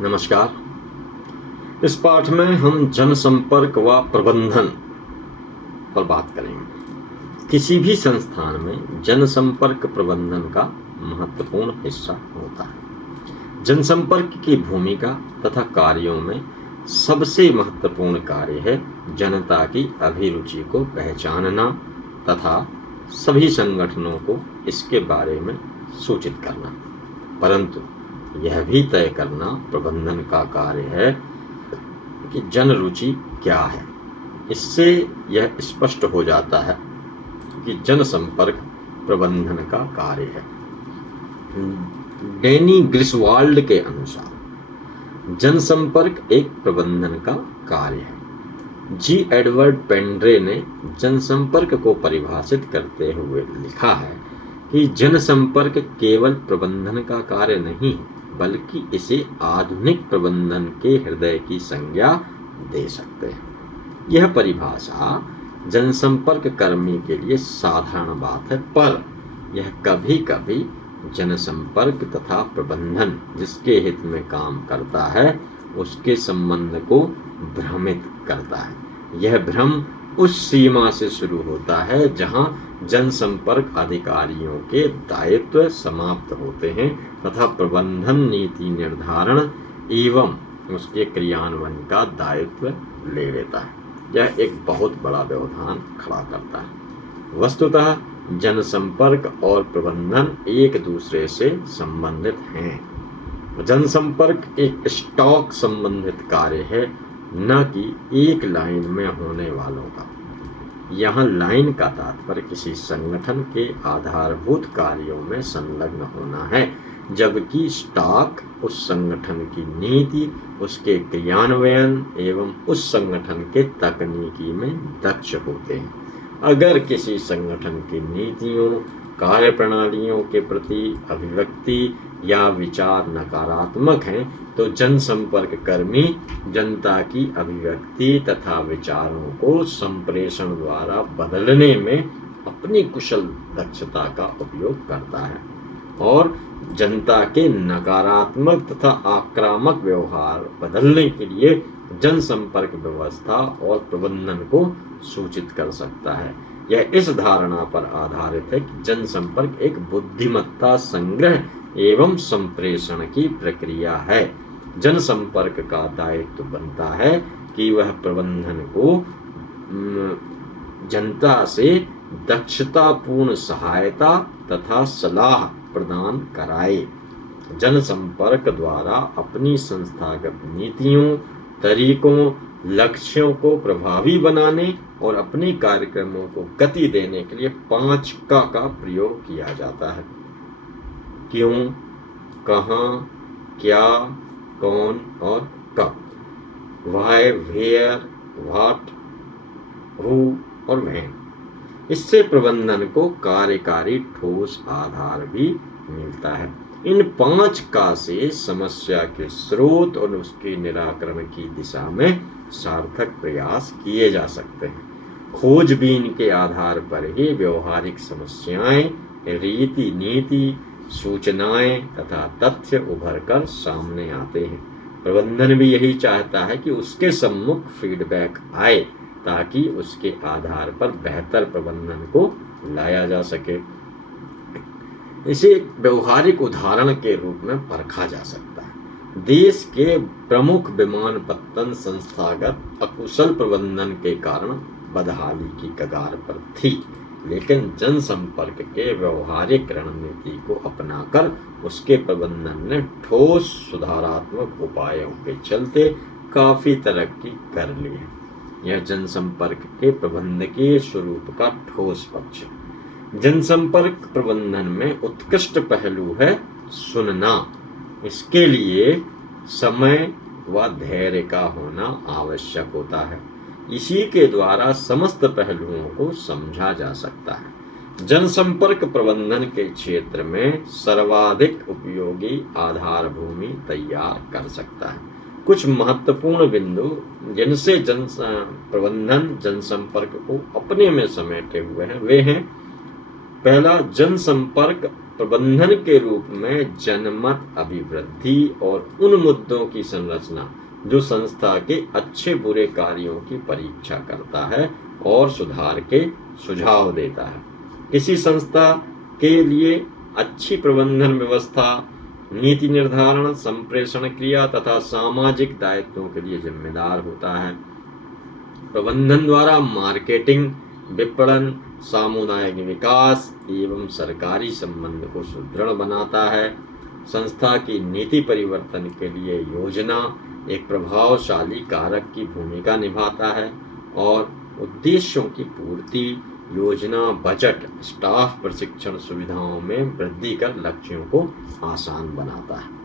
नमस्कार। इस पाठ में हम जनसंपर्क व प्रबंधन पर बात करेंगे। किसी भी संस्थान में जनसंपर्क प्रबंधन का महत्वपूर्ण हिस्सा होता है। जनसंपर्क की भूमिका तथा कार्यों में सबसे महत्वपूर्ण कार्य है जनता की अभिरुचि को पहचानना तथा सभी संगठनों को इसके बारे में सूचित करना, परंतु यह भी तय करना प्रबंधन का कार्य है कि जन रुचि क्या है। इससे यह स्पष्ट हो जाता है कि जनसंपर्क प्रबंधन का कार्य है। डैनी ग्रिसवाल्ड के अनुसार जनसंपर्क एक प्रबंधन का कार्य है। जी एडवर्ड पेंड्रे ने जनसंपर्क को परिभाषित करते हुए लिखा है कि जनसंपर्क केवल प्रबंधन का कार्य नहीं बल्कि इसे आधुनिक प्रबंधन के हृदय की संज्ञा दे सकते हैं। यह परिभाषा जनसंपर्क कर्मी के लिए साधारण बात है, पर यह कभी-कभी जनसंपर्क तथा प्रबंधन जिसके हित में काम करता है उसके संबंध को भ्रमित करता है। यह भ्रम उस सीमा से शुरू होता है जहां जनसंपर्क अधिकारियों के दायित्व समाप्त होते हैं तथा प्रबंधन नीति निर्धारण एवं उसके क्रियान्वयन का दायित्व ले लेता है। यह एक बहुत बड़ा व्यवधान खड़ा करता है। वस्तुतः जनसंपर्क और प्रबंधन एक दूसरे से संबंधित हैं। जनसंपर्क एक स्टॉक संबंधित कार्य है, न कि एक लाइन में होने वालों का। यहाँ लाइन का तात्पर्य किसी संगठन के आधारभूत कार्यों में संलग्न होना है, जबकि स्टॉक उस संगठन की नीति, उसके क्रियान्वयन एवं उस संगठन के तकनीकी में दक्ष होते हैं। अगर किसी संगठन की नीतियों, कार्यप्रणालियों के प्रति अभिव्यक्ति या विचार नकारात्मक हैं, तो जनसंपर्क कर्मी जनता की अभिव्यक्ति तथा विचारों को संप्रेषण द्वारा बदलने में अपनी कुशल दक्षता का उपयोग करता है और जनता के नकारात्मक तथा आक्रामक व्यवहार बदलने के लिए जनसंपर्क व्यवस्था और प्रबंधन को सूचित कर सकता है। यह इस धारणा पर आधारित है कि जनसंपर्क एक बुद्धिमत्ता संग्रह एवं संप्रेषण की प्रक्रिया है। जनसंपर्क का दायित्व बनता है कि वह प्रबंधन को जनता से दक्षतापूर्ण सहायता तथा सलाह प्रदान कराए। जनसंपर्क द्वारा अपनी संस्थागत नीतियों, तरीकों, लक्ष्यों को प्रभावी बनाने और अपने कार्यक्रमों को गति देने के लिए 5 का प्रयोग किया जाता है। क्यों, कहाँ, क्या, कौन और कब। व्हाई, वेयर, व्हाट, हु और व्हेन। इससे प्रबंधन को कार्यकारी ठोस आधार भी मिलता है। इन 5 का से समस्या के स्रोत और उसके निराकरण की दिशा में सार्थक प्रयास किए जा सकते हैं। खोजबीन के आधार पर ही व्यवहारिक समस्याएं, रीति नीति, सूचनाएं तथा तथ्य उभर कर सामने आते हैं। प्रबंधन भी यही चाहता है कि उसके सम्मुख फीडबैक आए ताकि उसके आधार पर बेहतर प्रबंधन को लाया जा सके। इसे व्यवहारिक उदाहरण के रूप में परखा जा सकता है। देश के प्रमुख विमानपत्तन संस्थागत अकुशल प्रबंधन के कारण बदहाली की कगार पर थी, लेकिन जनसंपर्क के व्यवहारिक रणनीति को अपनाकर उसके प्रबंधन ने ठोस सुधारात्मक उपायों के चलते काफी तरक्की कर ली है। यह जनसंपर्क के प्रबंधकीय स्वरूप का ठोस पक्ष है। जनसंपर्क प्रबंधन में उत्कृष्ट पहलू है सुनना। इसके लिए समय व धैर्य का होना आवश्यक होता है। इसी के द्वारा समस्त पहलुओं को समझा जा सकता है। जनसंपर्क प्रबंधन के क्षेत्र में सर्वाधिक उपयोगी आधार भूमि तैयार कर सकता है। कुछ महत्वपूर्ण बिंदु जिनसे प्रबंधन जनसंपर्क को अपने में समेटे हुए हैं वे हैं: पहला, जनसंपर्क प्रबंधन के रूप में जनमत अभिवृद्धि और उन मुद्दों की संरचना जो संस्था के अच्छे बुरे कार्यों की परीक्षा करता है और सुधार के सुझाव देता है। किसी संस्था के लिए अच्छी प्रबंधन व्यवस्था नीति निर्धारण, संप्रेषण क्रिया तथा सामाजिक दायित्वों के लिए जिम्मेदार होता है। प्रबंधन द्वारा मार्केटिंग, विपणन, सामुदायिक विकास एवं सरकारी संबंध को सुदृढ़ बनाता है। संस्था की नीति परिवर्तन के लिए योजना एक प्रभावशाली कारक की भूमिका निभाता है और उद्देश्यों की पूर्ति, योजना, बजट, स्टाफ प्रशिक्षण सुविधाओं में वृद्धि कर लक्ष्यों को आसान बनाता है।